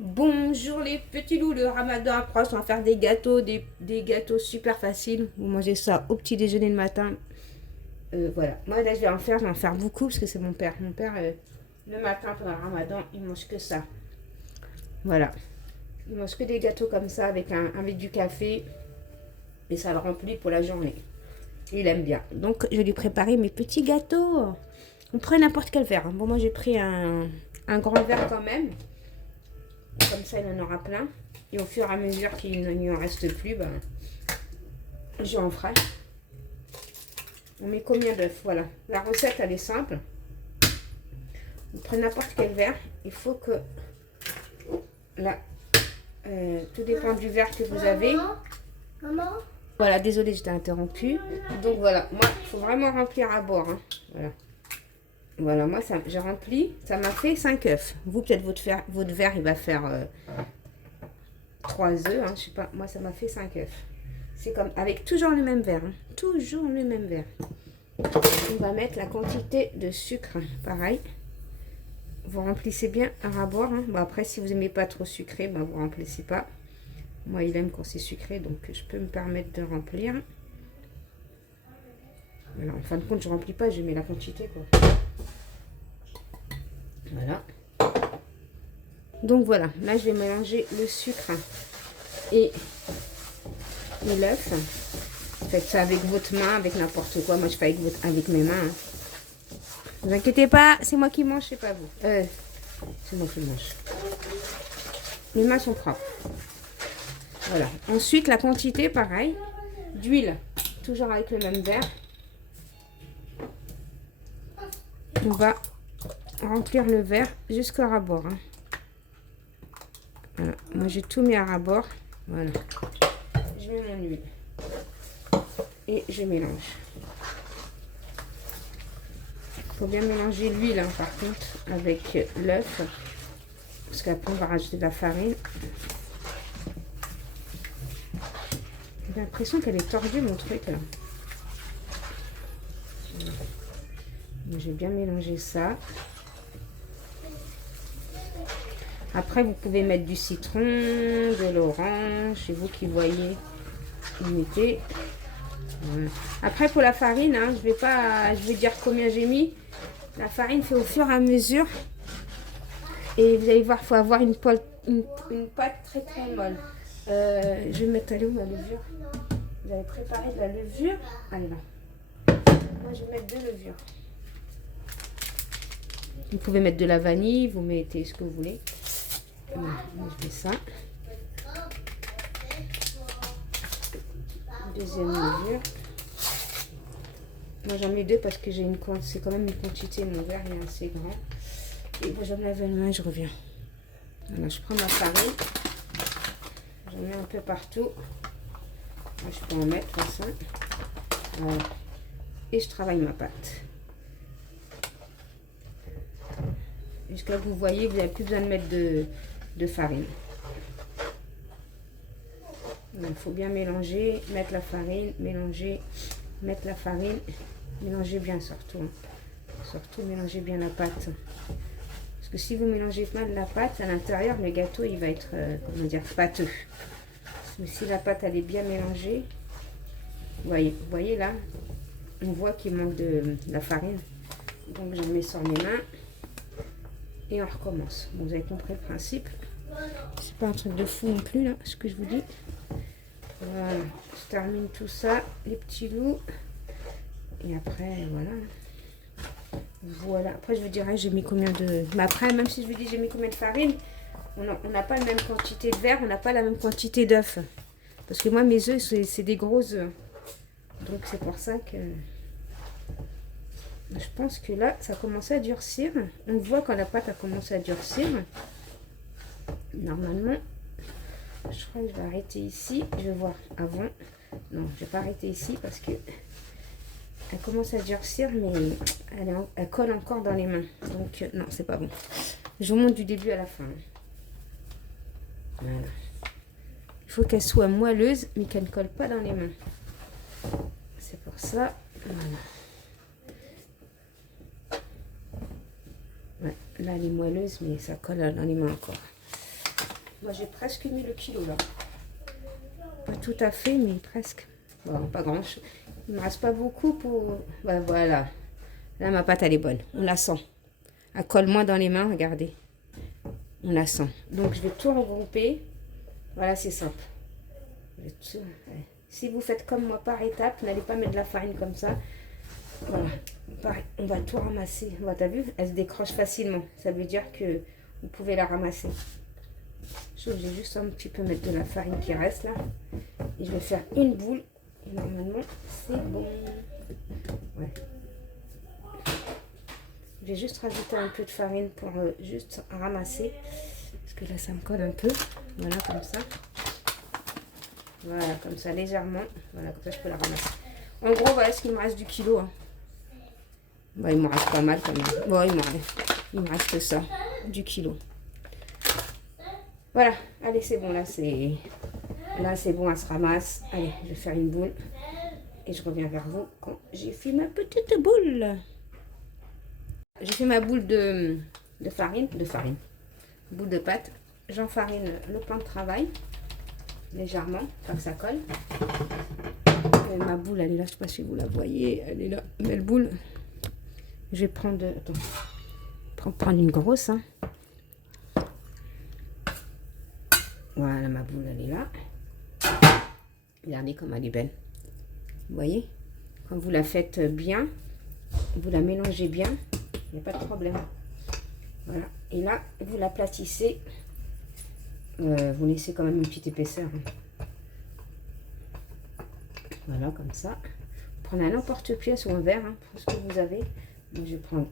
Bonjour les petits loups, le ramadan approche, on va faire des gâteaux, des gâteaux super faciles. Vous mangez ça au petit déjeuner le matin. Voilà, moi là je vais en faire beaucoup parce que c'est mon père. Mon père, le matin pendant le ramadan, il mange que ça. Voilà, il mange que des gâteaux comme ça avec du café et ça le remplit pour la journée. Il aime bien. Donc je vais lui préparer mes petits gâteaux. On prend n'importe quel verre, hein. Bon, moi j'ai pris un grand verre quand même. Comme ça, il en aura plein. Et au fur et à mesure qu'il n'y en reste plus, ben, j'en ferai. On met combien d'œufs? Voilà. La recette, elle est simple. Vous prenez n'importe quel verre. Il faut que... Là, tout dépend du verre que vous avez. Maman. Voilà, désolée, je t'ai interrompu. Donc voilà, moi, il faut vraiment remplir à bord, hein. Voilà. Voilà, moi, j'ai rempli. Ça m'a fait 5 œufs. Vous, peut-être votre verre, il va faire 3 œufs, hein, je sais pas, moi ça m'a fait 5 œufs. C'est comme avec toujours le même verre, hein, toujours le même verre. On va mettre la quantité de sucre, pareil. Vous remplissez bien à rabord, hein. Bon, après si vous n'aimez pas trop sucré, ben, vous remplissez pas. Moi il aime quand c'est sucré, donc je peux me permettre de remplir. Voilà, en fin de compte je remplis pas, je mets la quantité quoi. Voilà. Donc voilà, là je vais mélanger le sucre et l'œuf. Faites ça avec votre main, avec n'importe quoi. Moi, je fais avec mes mains, hein. Ne vous inquiétez pas, c'est moi qui mange, c'est pas vous. C'est moi qui mange. Les mains sont propres. Voilà. Ensuite, la quantité, pareil, d'huile. Toujours avec le même verre. On va remplir le verre jusqu'au rabord, hein. Voilà. Moi, j'ai tout mis à rabord. Voilà. Je mets mon huile. Et je mélange. Il faut bien mélanger l'huile, hein, par contre, avec l'œuf. Parce qu'après, on va rajouter de la farine. J'ai l'impression qu'elle est tordue, mon truc, là. J'ai bien mélangé ça. Après, vous pouvez mettre du citron, de l'orange. C'est vous qui voyez. Vous mettez. Voilà. Après, pour la farine, hein, je vais dire combien j'ai mis. La farine fait au fur et à mesure. Et vous allez voir, il faut avoir une pâte très très molle. Je vais mettre, allez où ma levure? Vous avez préparé de la levure? Allez là. Moi, je vais mettre de levure. Vous pouvez mettre de la vanille, vous mettez ce que vous voulez. Moi, je mets ça. Deuxième levure. Moi, j'en mets deux parce que c'est quand même une quantité. Mon verre est assez grand. Et moi, j'en lave la main et je reviens. Voilà, je prends ma farine. J'en mets un peu partout. Moi, je peux en mettre comme ça. Voilà. Et je travaille ma pâte. Jusqu'à ce que vous voyez, vous n'avez plus besoin de mettre de farine. Il faut bien mélanger, mettre la farine, mélanger, mettre la farine, mélanger bien surtout. Surtout mélanger bien la pâte. Parce que si vous mélangez mal la pâte, à l'intérieur, le gâteau, il va être, comment dire, pâteux. Mais si la pâte, elle est bien mélangée, vous voyez là, on voit qu'il manque de la farine. Donc, je mets sur mes mains. Et on recommence. Bon, vous avez compris le principe. C'est pas un truc de fou non plus, là, ce que je vous dis. Voilà. Je termine tout ça, les petits loups. Et après, voilà. Voilà. Après, je vous dirai, j'ai mis combien de... Mais après, même si je vous dis j'ai mis combien de farine, on n'a pas la même quantité de verre, on n'a pas la même quantité d'œufs. Parce que moi, mes œufs, c'est des gros œufs. Donc, c'est pour ça que... Je pense que là, ça a commencé à durcir. On voit quand la pâte a commencé à durcir. Normalement, je crois que je vais arrêter ici. Je vais voir avant. Non, je vais pas arrêter ici parce que elle commence à durcir, mais elle colle encore dans les mains. Donc, non, c'est pas bon. Je vous montre du début à la fin. Voilà. Il faut qu'elle soit moelleuse, mais qu'elle ne colle pas dans les mains. C'est pour ça. Voilà. Ouais, là, elle est moelleuse, mais ça colle dans les mains encore. Moi, j'ai presque mis le kilo, là. Pas tout à fait, mais presque. Bon, pas grand-chose. Il ne me reste pas beaucoup pour... Ben, voilà. Là, ma pâte, elle est bonne. On la sent. Elle colle moins dans les mains, regardez. On la sent. Donc, je vais tout regrouper. Voilà, c'est simple. Si vous faites comme moi par étapes, n'allez pas mettre de la farine comme ça. Voilà. Pareil, on va tout ramasser. Voilà, t'as vu? Elle se décroche facilement. Ça veut dire que vous pouvez la ramasser. Je vais juste un petit peu mettre de la farine qui reste là. Et je vais faire une boule. Et normalement, c'est bon. Ouais. Je vais juste rajouter un peu de farine pour juste ramasser. Parce que là, ça me colle un peu. Voilà, comme ça. Voilà, comme ça, légèrement. Voilà, comme ça, je peux la ramasser. En gros, voilà ce qu'il me reste du kilo. Hein. Bah, il me reste pas mal quand même. Bon, il me reste ça, du kilo. Voilà, allez, c'est bon, là, c'est bon, elle se ramasse. Allez, je vais faire une boule. Et je reviens vers vous quand j'ai fait ma petite boule. J'ai fait ma boule de farine. Boule de pâte. J'enfarine le plan de travail. Légèrement, pas que ça colle. Et ma boule, elle est là, je sais pas si vous la voyez. Elle est là, belle boule. Je vais prendre... Attends. Prendre une grosse, hein. Voilà, ma boule, elle est là. Regardez comme elle est belle. Vous voyez? Quand vous la faites bien, vous la mélangez bien, il n'y a pas de problème. Voilà. Et là, vous l'aplatissez. Vous laissez quand même une petite épaisseur. Hein. Voilà, comme ça. Prenez un emporte-pièce ou un verre, hein, pour ce que vous avez. Moi, je vais prendre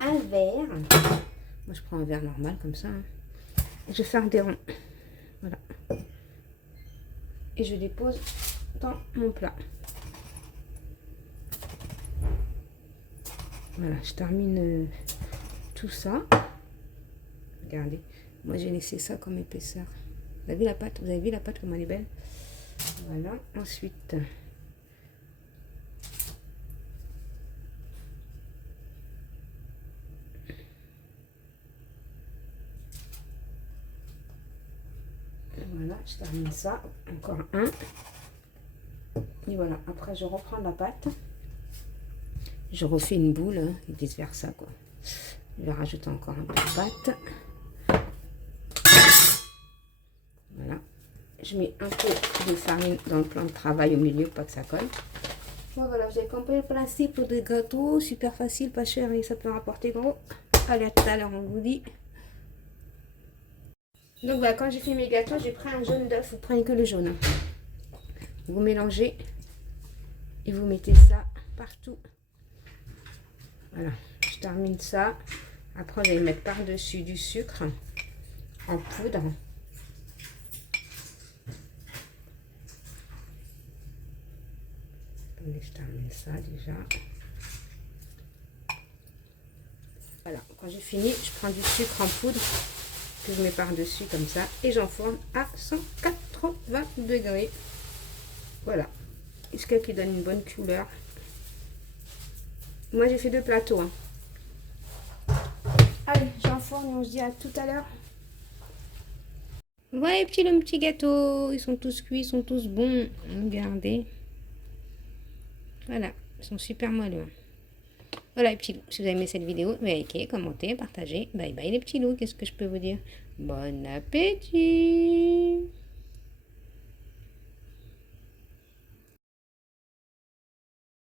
un verre. Moi, je prends un verre normal, comme ça. Hein. Je vais faire des ronds. Voilà. Et je dépose dans mon plat. Voilà, je termine tout ça. Regardez, moi j'ai laissé ça comme épaisseur. Vous avez vu la pâte? Vous avez vu la pâte comme elle est belle? Voilà, ensuite... Voilà, je termine ça. Encore un. Et voilà, après je reprends la pâte. Je refais une boule, hein, et vice versa, quoi. Je vais rajouter encore un peu de pâte. Voilà. Je mets un peu de farine dans le plan de travail au milieu, pas que ça colle. Bon, voilà, vous avez compris le principe des gâteaux. Super facile, pas cher et ça peut rapporter gros. Allez, à tout à l'heure, on vous dit. Donc voilà, quand j'ai fait mes gâteaux, j'ai pris un jaune d'œuf. Vous prenez que le jaune. Vous mélangez et vous mettez ça partout. Voilà, je termine ça. Après, je vais mettre par-dessus du sucre en poudre. Attendez, je termine ça déjà. Voilà, quand j'ai fini, je prends du sucre en poudre que je mets par-dessus comme ça et j'enfourne à 180 degrés. Voilà, jusqu'à ce qu'il donne une bonne couleur. Moi, j'ai fait 2 plateaux. Hein. Allez, j'enfourne et on se dit à tout à l'heure. Voilà les petits gâteaux. Ils sont tous cuits, ils sont tous bons. Regardez. Voilà, ils sont super moelleux. Voilà les petits loups. Si vous avez aimé cette vidéo, likez, commentez, partagez. Bye bye les petits loups. Qu'est-ce que je peux vous dire? Bon appétit!